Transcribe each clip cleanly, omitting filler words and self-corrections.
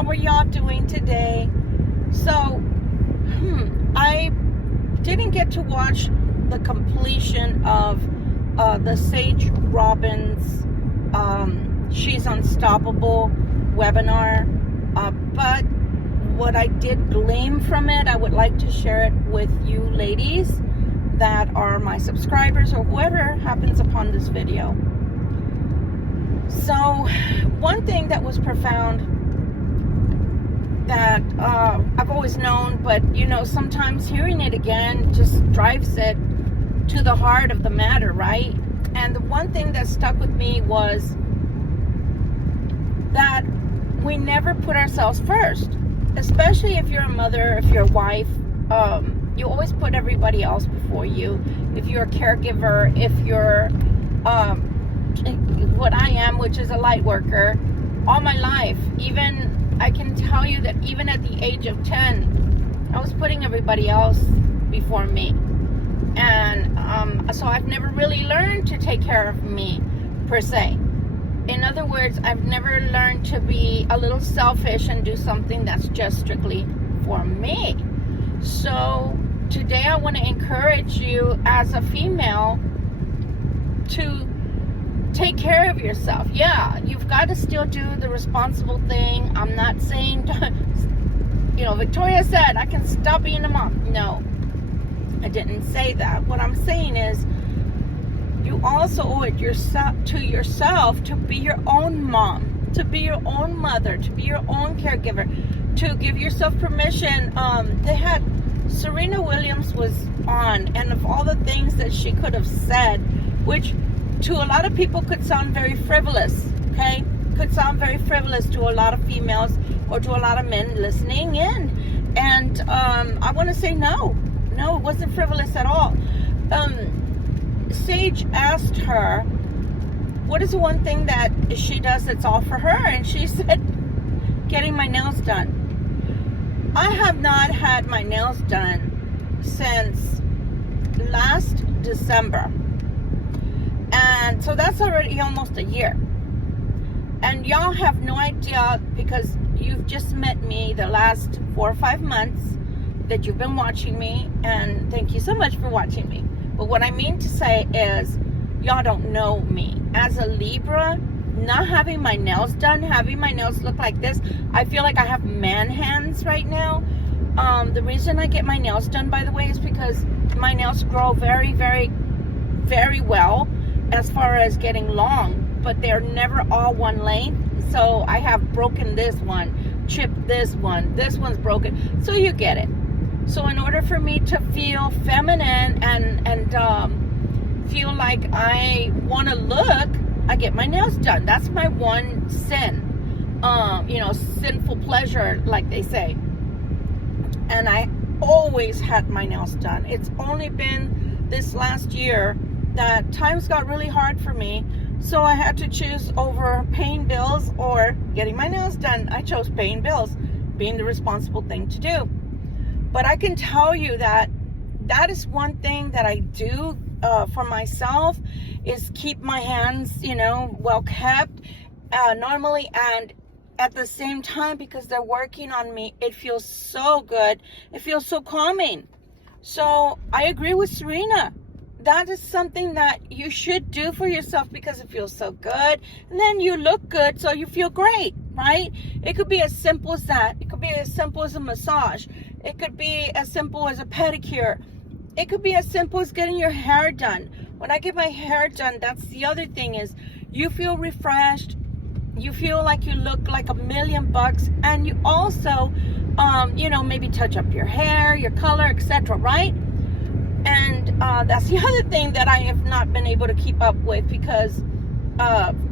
How are y'all doing today? So, I didn't get to watch the completion of the Sage Robbins She's Unstoppable webinar, but what I did glean from it, I would like to share it with you ladies that are my subscribers or whoever happens upon this video. So one thing that was profound that I've always known, but sometimes hearing it again just drives it to the heart of the matter, right? And the one thing that stuck with me was that we never put ourselves first, especially if you're a mother, if you're a wife. You always put everybody else before you. If you're a caregiver, if you're what I am, which is a light worker, all my life, even I can tell you that even at the age of 10, I was putting everybody else before me. And so I've never really learned to take care of me, per se. In other words, I've never learned to be a little selfish and do something that's just strictly for me. So today I want to encourage you as a female to take care of yourself. Yeah, you've got to still do the responsible thing. I'm not saying, Victoria said I can stop being a mom. No, I didn't say that. What I'm saying is you also owe it to yourself to be your own mom, to be your own mother, to be your own caregiver, to give yourself permission. They had Serena Williams was on, and of all the things that she could have said, which to a lot of people could sound very frivolous, okay? Could sound very frivolous to a lot of females or to a lot of men listening in. And I want to say no, it wasn't frivolous at all. Sage asked her, what is the one thing that she does that's all for her? And she said, getting my nails done. I have not had my nails done since last December. And so that's already almost a year. And y'all have no idea, because you've just met me the last 4 or 5 months that you've been watching me. And thank you so much for watching me. But what I mean to say is, y'all don't know me. As a Libra, not having my nails done, having my nails look like this, I feel like I have man hands right now. The reason I get my nails done, by the way, is because my nails grow very, very, very well as far as getting long, but they're never all one length. So I have broken this one, chipped this one's broken. So you get it. So in order for me to feel feminine and feel like I want to look, I get my nails done. That's my one sin, sinful pleasure, like they say. And I always had my nails done. It's only been this last year that times got really hard for me. So I had to choose over paying bills or getting my nails done. I chose paying bills, being the responsible thing to do. But I can tell you that is one thing that I do for myself, is keep my hands, well kept normally, and at the same time, because they're working on me, it feels so good. It feels so calming. So I agree with Serena. That is something that you should do for yourself because it feels so good. And then you look good, so you feel great, right? It could be as simple as that. It could be as simple as a massage. It could be as simple as a pedicure. It could be as simple as getting your hair done. When I get my hair done, that's the other thing, is you feel refreshed. You feel like you look like $1,000,000, and you also, maybe touch up your hair, your color, etc., right? And that's the other thing that I have not been able to keep up with, because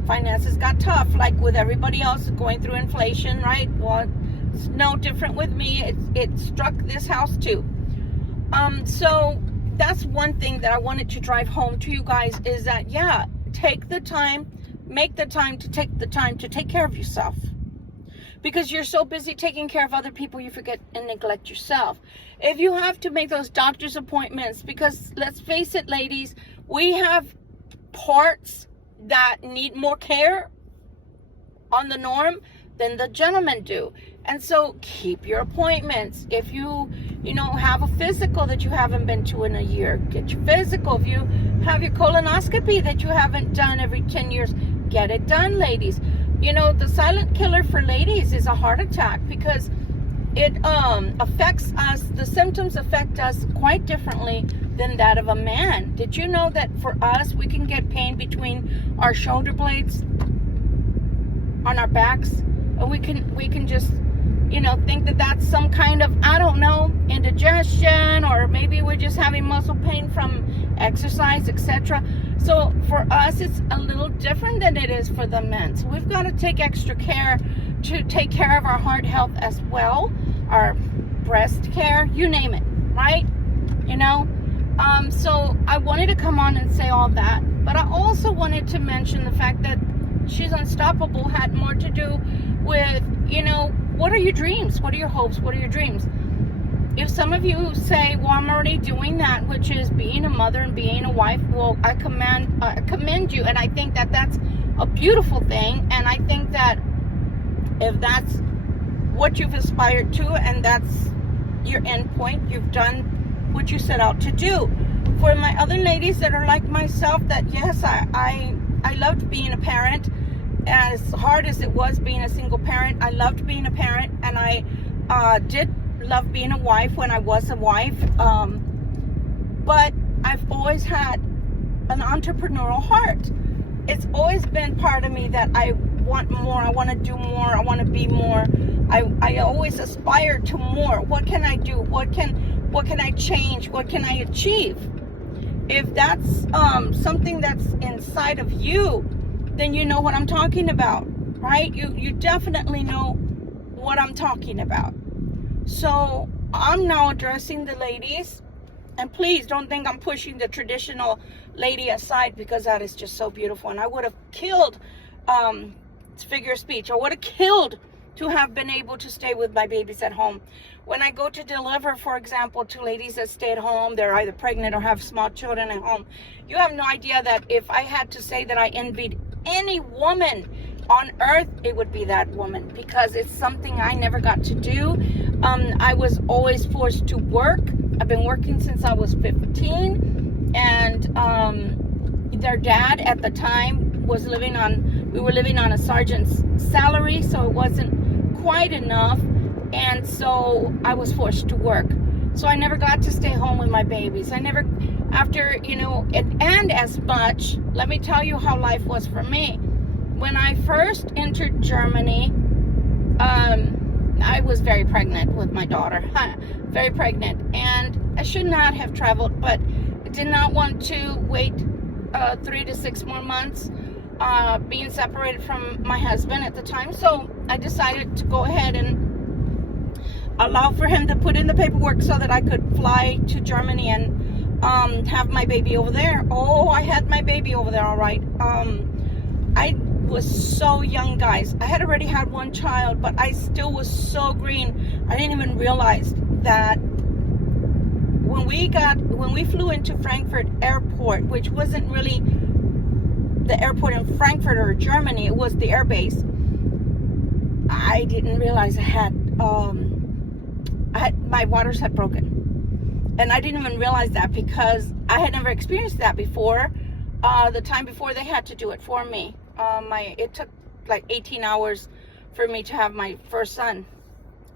finances got tough, like with everybody else going through inflation, right? Well, it's no different with me. It struck this house too. So that's one thing that I wanted to drive home to you guys, is that, yeah, take the time, make the time to take care of yourself. Because you're so busy taking care of other people, you forget and neglect yourself. If you have to make those doctor's appointments, because let's face it, ladies, we have parts that need more care on the norm than the gentlemen do. And so keep your appointments. If you have a physical that you haven't been to in a year, get your physical. If you have your colonoscopy that you haven't done every 10 years, get it done, ladies. The silent killer for ladies is a heart attack, because it affects us, the symptoms affect us quite differently than that of a man. Did you know that for us, we can get pain between our shoulder blades on our backs, and we can just think that that's some kind of, I don't know, indigestion, or maybe we're just having muscle pain from exercise, etc. So for us, it's a little different than it is for the men. So we've got to take extra care to take care of our heart health as well, our breast care, you name it, right? So I wanted to come on and say all that, but I also wanted to mention the fact that She's Unstoppable had more to do with, what are your dreams? What are your hopes? What are your dreams? If some of you say, well, I'm already doing that, which is being a mother and being a wife, well, I commend you. And I think that that's a beautiful thing. And I think that if that's what you've aspired to and that's your end point, you've done what you set out to do. For my other ladies that are like myself, that yes, I loved being a parent. As hard as it was being a single parent, I loved being a parent, and I did love being a wife when I was a wife. But I've always had an entrepreneurial heart. It's always been part of me that I want more, I want to do more, I want to be more. I always aspire to more. What can I do? What can I change? What can I achieve? If that's something that's inside of you, then you know what I'm talking about, right? You definitely know what I'm talking about. So I'm now addressing the ladies, and please don't think I'm pushing the traditional lady aside, because that is just so beautiful. And I would have killed figure of speech. I would have killed to have been able to stay with my babies at home. When I go to deliver, for example, to ladies that stay at home, they're either pregnant or have small children at home. You have no idea that if I had to say that I envied any woman on earth, it would be that woman, because it's something I never got to do. I was always forced to work. I've been working since I was 15, and their dad at the time we were living on a sergeant's salary, so it wasn't quite enough, and so I was forced to work. So I never got to stay home with my babies. I never, after, and as much, let me tell you how life was for me. When I first entered Germany, I was very pregnant with my daughter, very pregnant, and I should not have traveled, but I did not want to wait 3 to 6 more months being separated from my husband at the time. So I decided to go ahead and allow for him to put in the paperwork so that I could fly to Germany and have my baby over there. Oh, I had my baby over there, all right. I was so young, guys. I had already had one child, but I still was so green. I didn't even realize that when we flew into Frankfurt Airport, which wasn't really the airport in Frankfurt or Germany, it was the air base. I didn't realize my waters had broken, and I didn't even realize that because I had never experienced that before. The time before, they had to do it for me. It took like 18 hours for me to have my first son,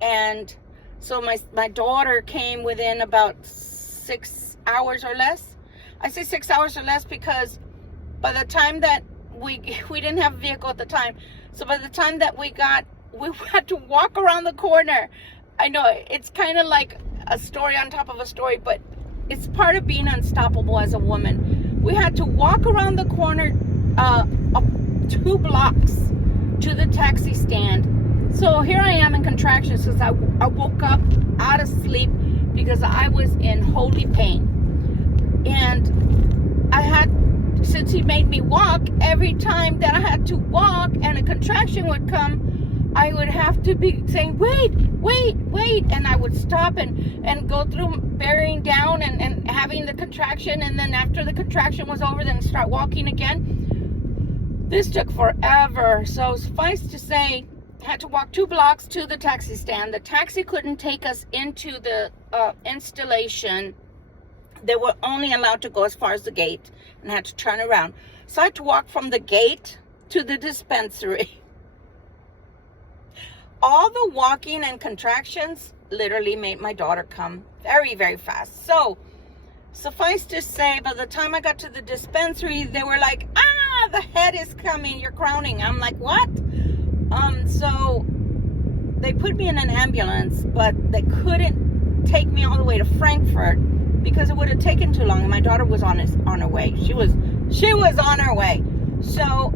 and so my daughter came within about 6 hours or less. I say 6 hours or less because by the time that we didn't have a vehicle at the time, so by the time that we had to walk around the corner. I know it's kind of like a story on top of a story, but it's part of being unstoppable as a woman. We had to walk around the corner 2 blocks to the taxi stand. So here I am in contractions because I woke up out of sleep because I was in holy pain. And since he made me walk, every time that I had to walk and a contraction would come, I would have to be saying, wait, and I would stop and go through burying down and having the contraction, and then after the contraction was over, then start walking again. This took forever. So suffice to say, had to walk 2 blocks to the taxi stand. The taxi couldn't take us into the installation. They were only allowed to go as far as the gate and had to turn around. So I had to walk from the gate to the dispensary. All the walking and contractions literally made my daughter come very, very fast. So suffice to say, by the time I got to the dispensary, they were like, the head is coming, you're crowning. I'm like, what? So they put me in an ambulance, but they couldn't take me all the way to Frankfurt because it would have taken too long, and my daughter was on her way. She was on her way. So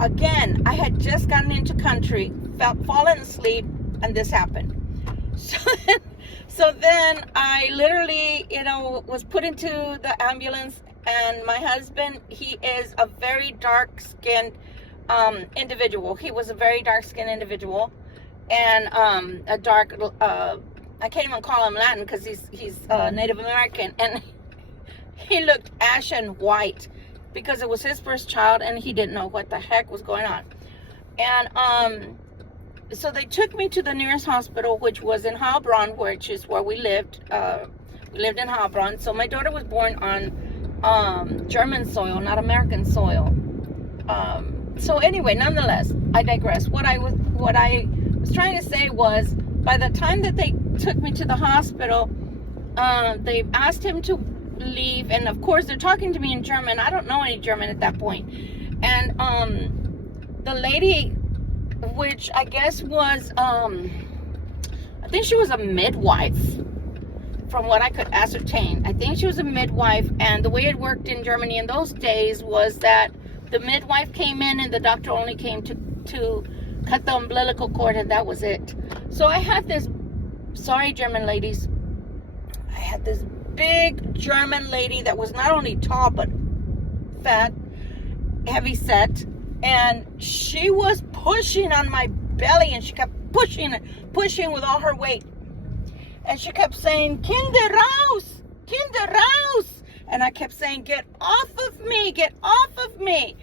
again, I had just gotten into country, fallen asleep, and this happened. So then I literally, was put into the ambulance, and my husband, he is a very dark-skinned individual. He was a very dark-skinned individual, and a dark, I can't even call him Latin because he's Native American, and he looked ashen white because it was his first child, and he didn't know what the heck was going on. And so they took me to the nearest hospital, which was in Heilbronn, which is where we lived. We lived in Heilbronn. So my daughter was born on German soil, not American soil. So anyway, nonetheless, I digress. What I was trying to say was, by the time that they took me to the hospital, they asked him to leave, and of course they're talking to me in German. I don't know any German at that point. And the lady, which I guess was, I think she was a midwife, from what I could ascertain. I think she was a midwife, and the way it worked in Germany in those days was that the midwife came in and the doctor only came to cut the umbilical cord, and that was it. So I had this, sorry German ladies, I had this big German lady that was not only tall but fat, heavy set, and she was pushing on my belly, and she kept pushing with all her weight, and she kept saying, "Kinder raus, Kinder raus," and I kept saying, "Get off of me, get off of me."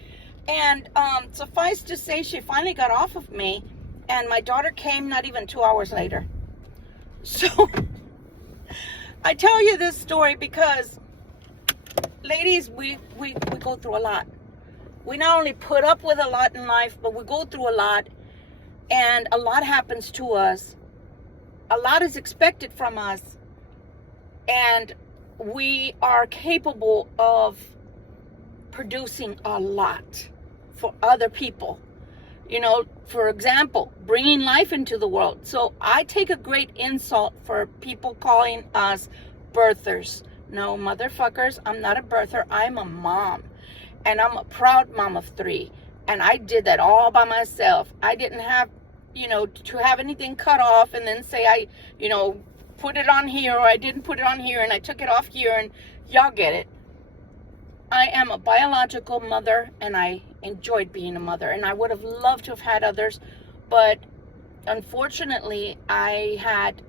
And suffice to say, she finally got off of me, and my daughter came not even 2 hours later. So I tell you this story because, ladies, we go through a lot. We not only put up with a lot in life, but we go through a lot, and a lot happens to us. A lot is expected from us, and we are capable of producing a lot for other people. For example, bringing life into the world. So I take a great insult for people calling us birthers. No, motherfuckers, I'm not a birther. I'm a mom. And I'm a proud mom of 3. And I did that all by myself. I didn't have, to have anything cut off and then say I, put it on here, or I didn't put it on here and I took it off here, and y'all get it. I am a biological mother, and I enjoyed being a mother, and I would have loved to have had others, but unfortunately I had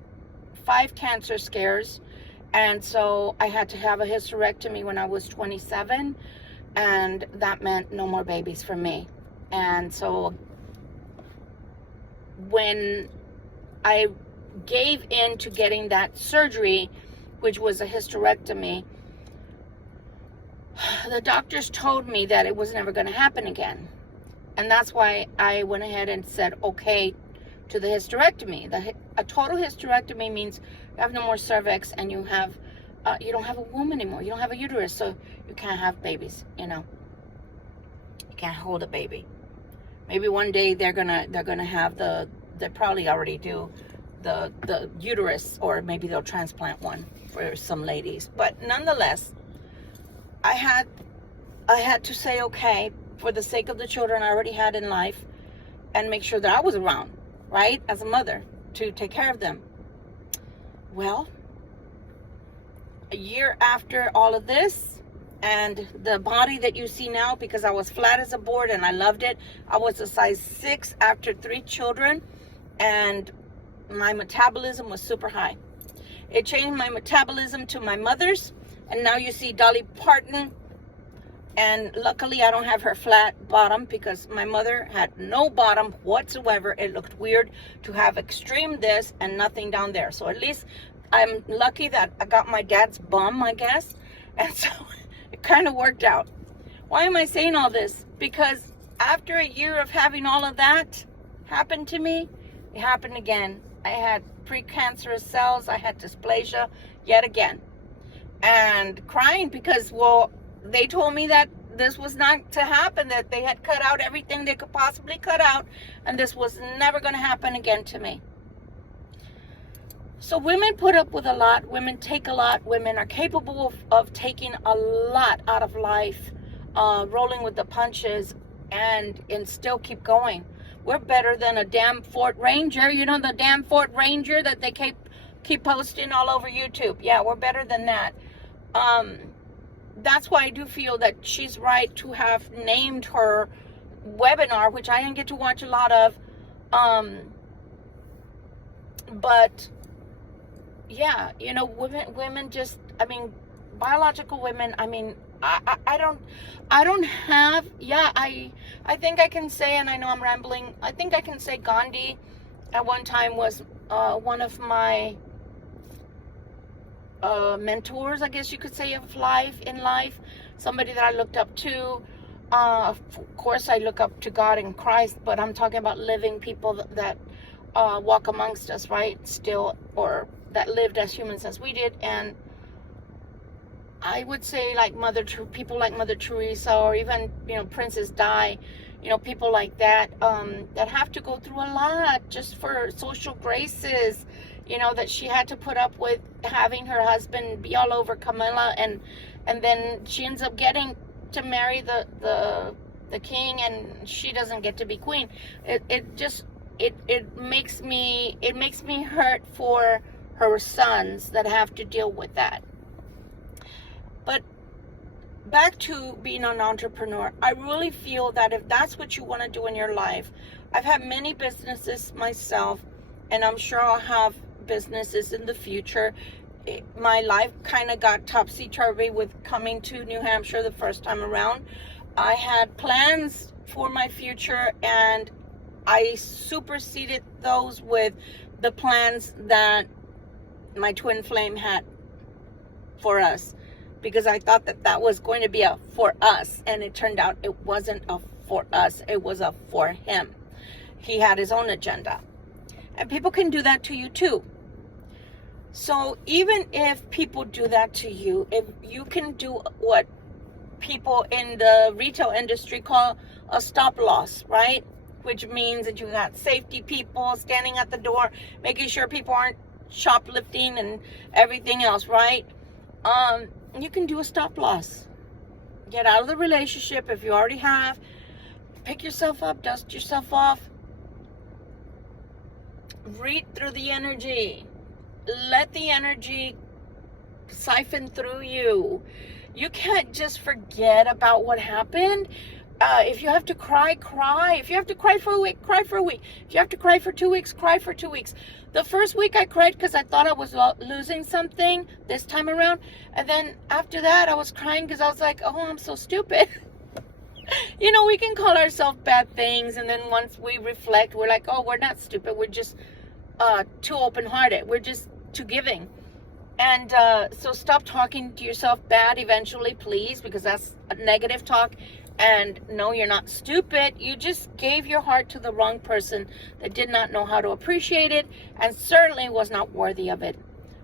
5 cancer scares, and so I had to have a hysterectomy when I was 27, and that meant no more babies for me. And so when I gave in to getting that surgery, which was a hysterectomy, the doctors told me that it was never going to happen again. And that's why I went ahead and said okay to the hysterectomy. A total hysterectomy means you have no more cervix, and you don't have a womb anymore. You don't have a uterus, so you can't have babies. You can't hold a baby. Maybe one day they're gonna have they probably already do the uterus, or maybe they'll transplant one for some ladies. But nonetheless, I had to say okay for the sake of the children I already had in life, and make sure that I was around, right, as a mother, to take care of them. Well, a year after all of this, and the body that you see now, because I was flat as a board and I loved it, I was a size 6 after 3 children, and my metabolism was super high. It changed my metabolism to my mother's, and now you see Dolly Parton And luckily I don't have her flat bottom, because my mother had no bottom whatsoever. It looked weird to have extreme this and nothing down there. So at least I'm lucky that I got my dad's bum, I guess. And so it kind of worked out. Why am I saying all this? Because after a year of having all of that happen to me, it happened again. I had precancerous cells. I had dysplasia yet again. And crying because, well, they told me that this was not to happen, that they had cut out everything they could possibly cut out, and this was never going to happen again to me. So women put up with a lot. Women take a lot. Women are capable of taking a lot out of life, rolling with the punches, and still keep going. We're better than a damn Ford Ranger. You know, the damn Ford Ranger that they keep posting all over YouTube. Yeah, we're better than that. That's why I do feel that she's right to have named her webinar, which I didn't get to watch a lot of. But yeah, you know, women just, I mean, biological women, I mean, I don't have, yeah, I think I can say, and I know I'm rambling, I think I can say Gandhi at one time was one of my mentors, I guess you could say, of in life, somebody that I looked up to. Of course I look up to God and Christ, but I'm talking about living people that walk amongst us, right, still, or that lived as humans as we did. And I would say like people like Mother Teresa, or even, you know, Princess Di, you know, people like that, that have to go through a lot just for social graces, you know, that she had to put up with having her husband be all over Camilla, and then she ends up getting to marry the king, and she doesn't get to be queen. It makes me hurt for her sons that have to deal with that. But back to being an entrepreneur, I really feel that if that's what you want to do in your life, I've had many businesses myself, and I'm sure I'll have businesses in the future. My life kind of got topsy-turvy with coming to New Hampshire the first time around. I had plans for my future, and I superseded those with the plans that my twin flame had for us, because I thought that was going to be a for us, and it turned out it wasn't a for us, it was a for him. He had his own agenda, and people can do that to you too. So even if people do that to you, if you can do what people in the retail industry call a stop loss, right? Which means that you got safety people standing at the door, making sure people aren't shoplifting and everything else, right? You can do a stop loss. Get out of the relationship if you already have. Pick yourself up, dust yourself off. Read through the energy. Let the energy siphon through you. You can't just forget about what happened. If you have to cry, cry. If you have to cry for a week, cry for a week. If you have to cry for 2 weeks, cry for 2 weeks. The first week I cried because I thought I was losing something this time around. And then after that, I was crying because I was like, oh, I'm so stupid. You know, we can call ourselves bad things. And then once we reflect, we're like, oh, we're not stupid. We're just too open-hearted. We're just too giving. And so stop talking to yourself bad eventually, please, because that's a negative talk. And no, you're not stupid. You just gave your heart to the wrong person that did not know how to appreciate it, and certainly was not worthy of it.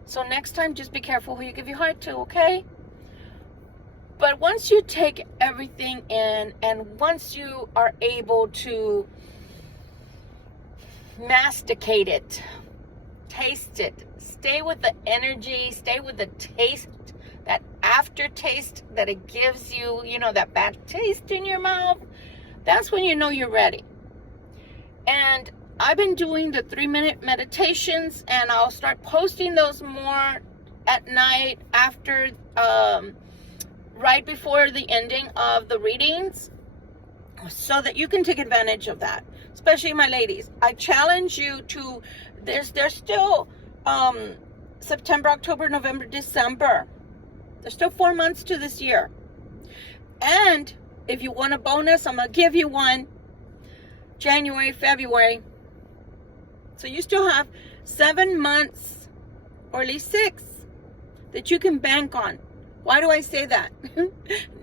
So next time, just be careful who you give your heart to, okay? But once you take everything in, and once you are able to masticate it, taste it, stay with the energy, stay with the taste, that aftertaste that it gives you, you know, that bad taste in your mouth, that's when you know you're ready. And I've been doing the 3-minute meditations, and I'll start posting those more at night after, right before the ending of the readings, so that you can take advantage of that, especially my ladies. I challenge you to, there's still September, October, November, December. There's still 4 months to this year. And if you want a bonus, I'm going to give you one. January, February. So you still have 7 months, or at least 6, that you can bank on. Why do I say that?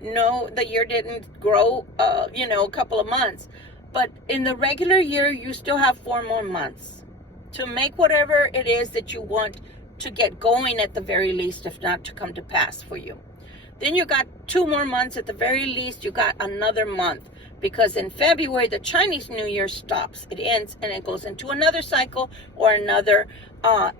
No, the year didn't grow, a couple of months. But in the regular year, you still have 4 more months to make whatever it is that you want to get going at the very least, if not to come to pass for you. Then you got 2 more months at the very least. You got another month. Because in February, the Chinese New Year stops. It ends and it goes into another cycle or another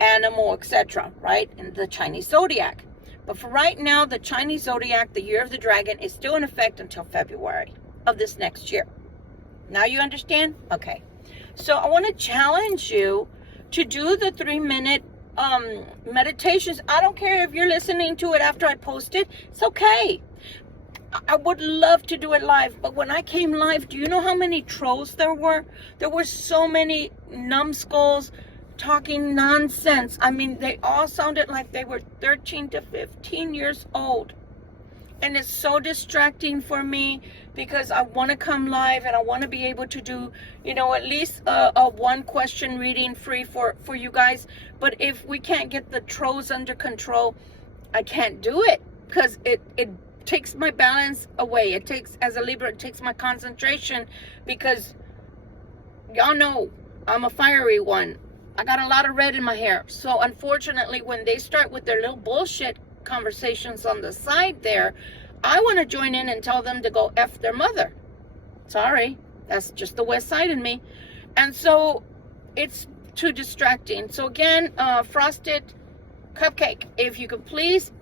animal, etc., right? In the Chinese zodiac. But for right now, the Chinese zodiac, the year of the dragon, is still in effect until February of this next year. Now you understand? Okay. So I want to challenge you to do the 3-minute meditations. I don't care if you're listening to it after I post it. It's okay. I would love to do it live, but when I came live, do you know how many trolls there were? There were so many numbskulls talking nonsense. I mean, they all sounded like they were 13 to 15 years old. And it's so distracting for me because I want to come live and I want to be able to do, at least a 1 question reading free for you guys. But if we can't get the trolls under control, I can't do it because it takes my balance away. It takes, as a Libra, it takes my concentration because y'all know I'm a fiery one. I got a lot of red in my hair. So unfortunately, when they start with their little bullshit conversations on the side there, I want to join in and tell them to go F their mother. Sorry, that's just the West Side in me. And so it's too distracting. So again, Frosted Cupcake, if you could please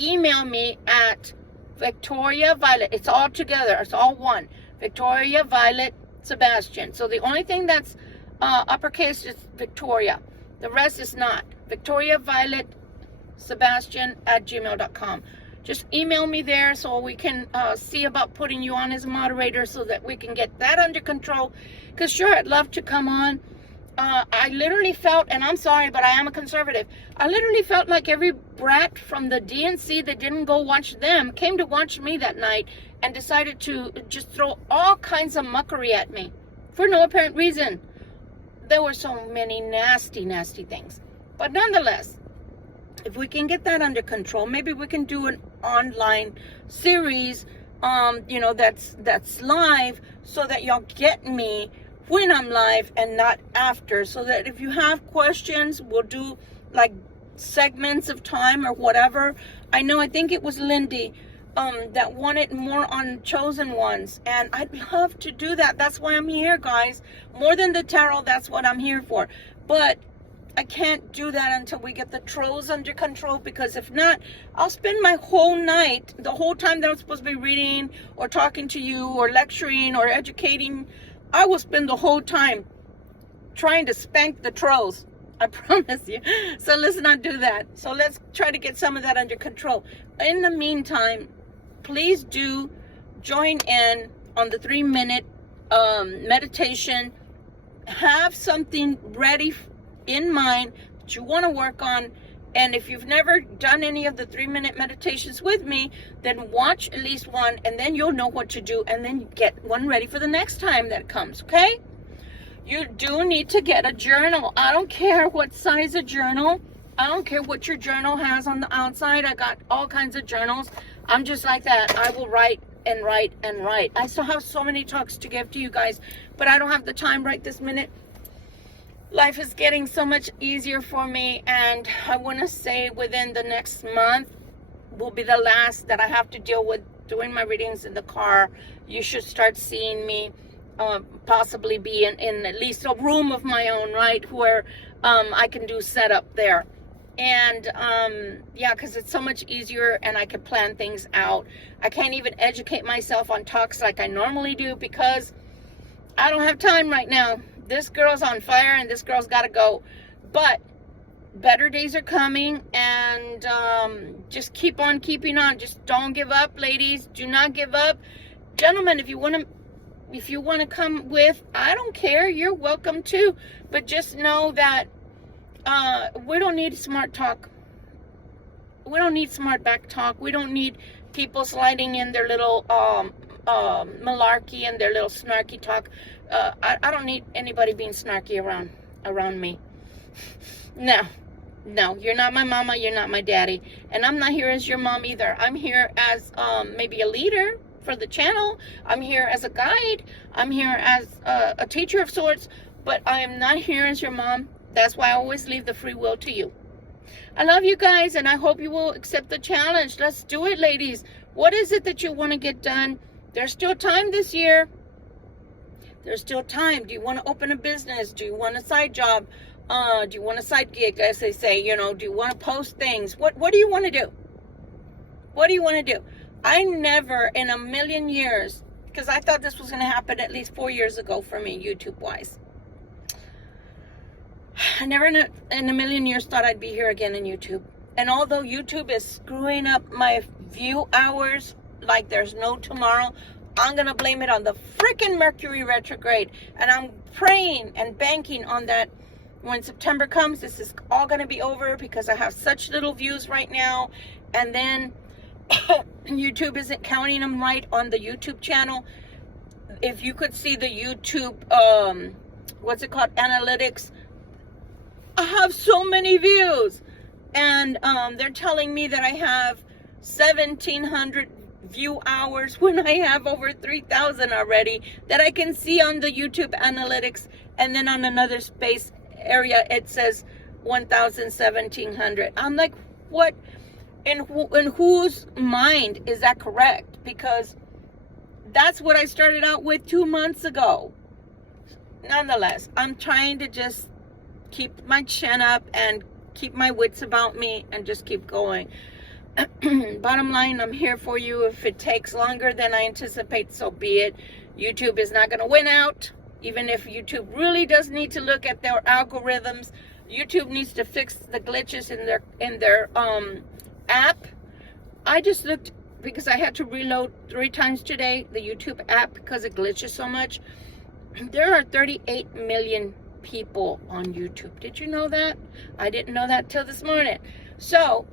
email me at Victoria Violet. It's all together. It's all one. Victoria Violet Sebastian. So the only thing that's uppercase is Victoria. The rest is not. Victoria Violet Sebastian at gmail.com. Just email me there so we can see about putting you on as a moderator so that we can get that under control. Because sure, I'd love to come on. I literally felt, and I'm sorry, but I am a conservative. I literally felt like every brat from the DNC that didn't go watch them came to watch me that night and decided to just throw all kinds of muckery at me for no apparent reason. There were so many nasty, nasty things. But nonetheless, if we can get that under control, maybe we can do an online series, that's live so that y'all get me when I'm live and not after, so that if you have questions, we'll do like segments of time or whatever. I think it was Lindy that wanted more on chosen ones, and I'd love to do that. That's why I'm here, guys. More than the tarot, that's what I'm here for. But I can't do that until we get the trolls under control, because if not, I'll spend my whole night, the whole time that I'm supposed to be reading or talking to you or lecturing or educating, I will spend the whole time trying to spank the trolls. I promise you. So let's not do that. So let's try to get some of that under control. In the meantime, please do join in on the 3-minute meditation. Have something ready in mind that you want to work on. And if you've never done any of the 3-minute meditations with me, then watch at least one, and then you'll know what to do, and then get one ready for the next time that comes, okay? You do need to get a journal. I don't care what size of journal. I don't care what your journal has on the outside. I got all kinds of journals. I'm just like that. I will write and write and write. I still have so many talks to give to you guys, but I don't have the time right this minute. Life is getting so much easier for me, and I want to say within the next month will be the last that I have to deal with doing my readings in the car. You should start seeing me possibly be in at least a room of my own, right, where I can do setup there. And yeah, because it's so much easier and I can plan things out. I can't even educate myself on talks like I normally do because I don't have time right now. This girl's on fire and this girl's got to go. But better days are coming, and just keep on keeping on. Just don't give up, ladies. Do not give up. Gentlemen, if you want to come with, I don't care. You're welcome too. But just know that we don't need smart talk. We don't need smart back talk. We don't need people sliding in their little malarkey and their little snarky talk. I don't need anybody being snarky around me. No, you're not my mama, you're not my daddy, and I'm not here as your mom either. I'm here as maybe a leader for the channel. I'm here as a guide. I'm here as a teacher of sorts, but I am not here as your mom. That's why I always leave the free will to you. I love you guys, and I hope you will accept the challenge. Let's do it, ladies. What is it that you want to get done? There's still time this year. There's still time. Do you want to open a business? Do you want a side job? Do you want a side gig, as they say? You know, do you want to post things? What do you want to do? What do you want to do? I never in a million years, because I thought this was going to happen at least 4 years ago for me, YouTube-wise. I never in a million years thought I'd be here again in YouTube. And although YouTube is screwing up my view hours like there's no tomorrow, I'm going to blame it on the freaking Mercury retrograde. And I'm praying and banking on that when September comes, this is all going to be over, because I have such little views right now. And then YouTube isn't counting them right on the YouTube channel. If you could see the YouTube, what's it called, analytics, I have so many views, and they're telling me that I have 1,700 view hours when I have over 3,000 already that I can see on the YouTube analytics. And then on another space area it says 1,700. I'm like, what? In whose mind is that correct? Because that's what I started out with 2 months ago. Nonetheless, I'm trying to just keep my chin up and keep my wits about me and just keep going. Bottom line, I'm here for you. If it takes longer than I anticipate, so be it. YouTube is not going to win out. Even if YouTube really does need to look at their algorithms, YouTube needs to fix the glitches in their app. I just looked, because I had to reload 3 times today, the YouTube app, because it glitches so much. There are 38 million people on YouTube. Did you know that? I didn't know that till this morning. So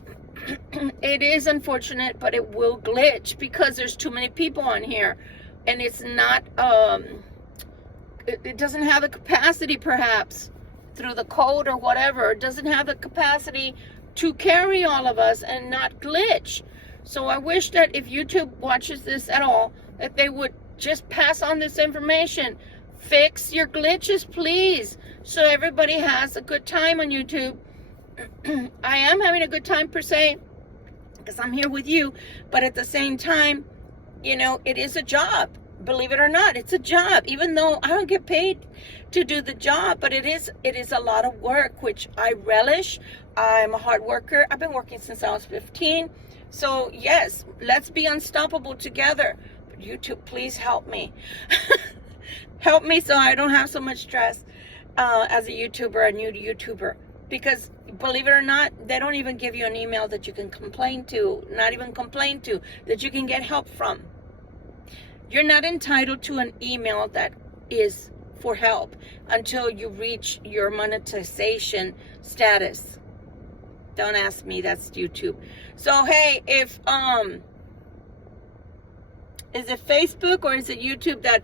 it is unfortunate, but it will glitch because there's too many people on here, and it's not it doesn't have the capacity, perhaps through the code or whatever. It doesn't have the capacity to carry all of us and not glitch. So I wish that if YouTube watches this at all, that they would just pass on this information. Fix your glitches, please, so everybody has a good time on YouTube. I am having a good time, per se, because I'm here with you, but at the same time, you know, it is a job. Believe it or not, it's a job, even though I don't get paid to do the job, but it is a lot of work, which I relish. I'm a hard worker. I've been working since I was 15. So yes, let's be unstoppable together. But YouTube, please help me. Help me so I don't have so much stress as a YouTuber, a new YouTuber. Because believe it or not, they don't even give you an email that you can complain to, not even complain to, that you can get help from. You're not entitled to an email that is for help until you reach your monetization status. Don't ask me, that's YouTube. So hey, if is it Facebook or is it YouTube that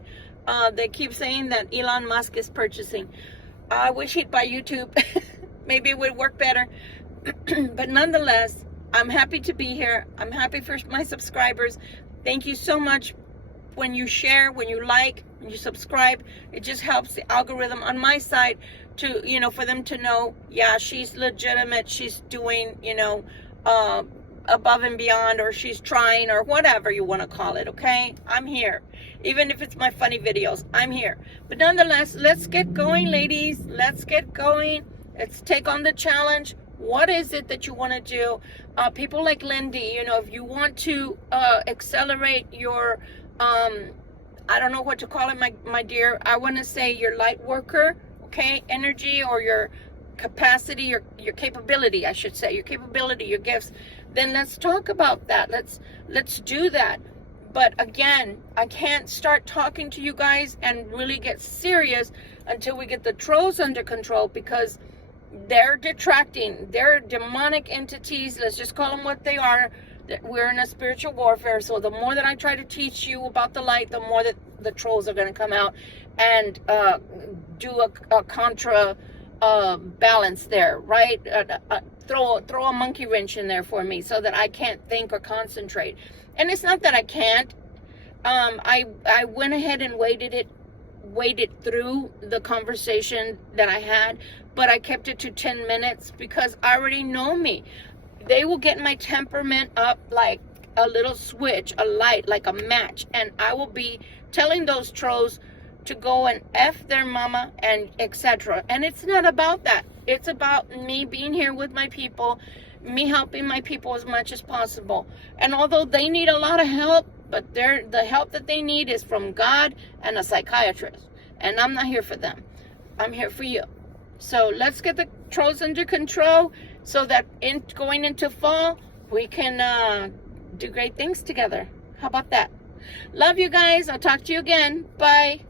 they keep saying that Elon Musk is purchasing? I wish he'd buy YouTube. Maybe it would work better. But nonetheless, I'm happy to be here. I'm happy for my subscribers. Thank you so much. When you share, when you like, when you subscribe, it just helps the algorithm on my side to, you know, for them to know, yeah, she's legitimate, she's doing, you know, above and beyond, or she's trying, or whatever you want to call it, okay? I'm here. Even if it's my funny videos, I'm here. But nonetheless, let's get going, ladies. Let's get going. Let's take on the challenge. What is it that you want to do? People like Lindy, you know, if you want to accelerate your I don't know what to call it, my dear. I want to say your light worker, okay, energy, or your capacity, your capability, I should say, your capability, your gifts. Then let's talk about that. Let's do that. But again, I can't start talking to you guys and really get serious until we get the trolls under control, because they're detracting. They're demonic entities. Let's just call them what they are. We're in a spiritual warfare, so the more that I try to teach you about the light, the more that the trolls are going to come out and do a contra balance there, right? Throw a monkey wrench in there for me so that I can't think or concentrate. And it's not that I can't. I went ahead and waited through the conversation that I had, but I kept it to 10 minutes because I already know me. They will get my temperament up like a little switch, a light, like a match, and I will be telling those trolls to go and F their mama and etc. And it's not about that. It's about me being here with my people, me helping my people as much as possible. And although they need a lot of help, but the help that they need is from God and a psychiatrist. And I'm not here for them. I'm here for you. So let's get the trolls under control so that going into fall, we can do great things together. How about that? Love you guys. I'll talk to you again. Bye.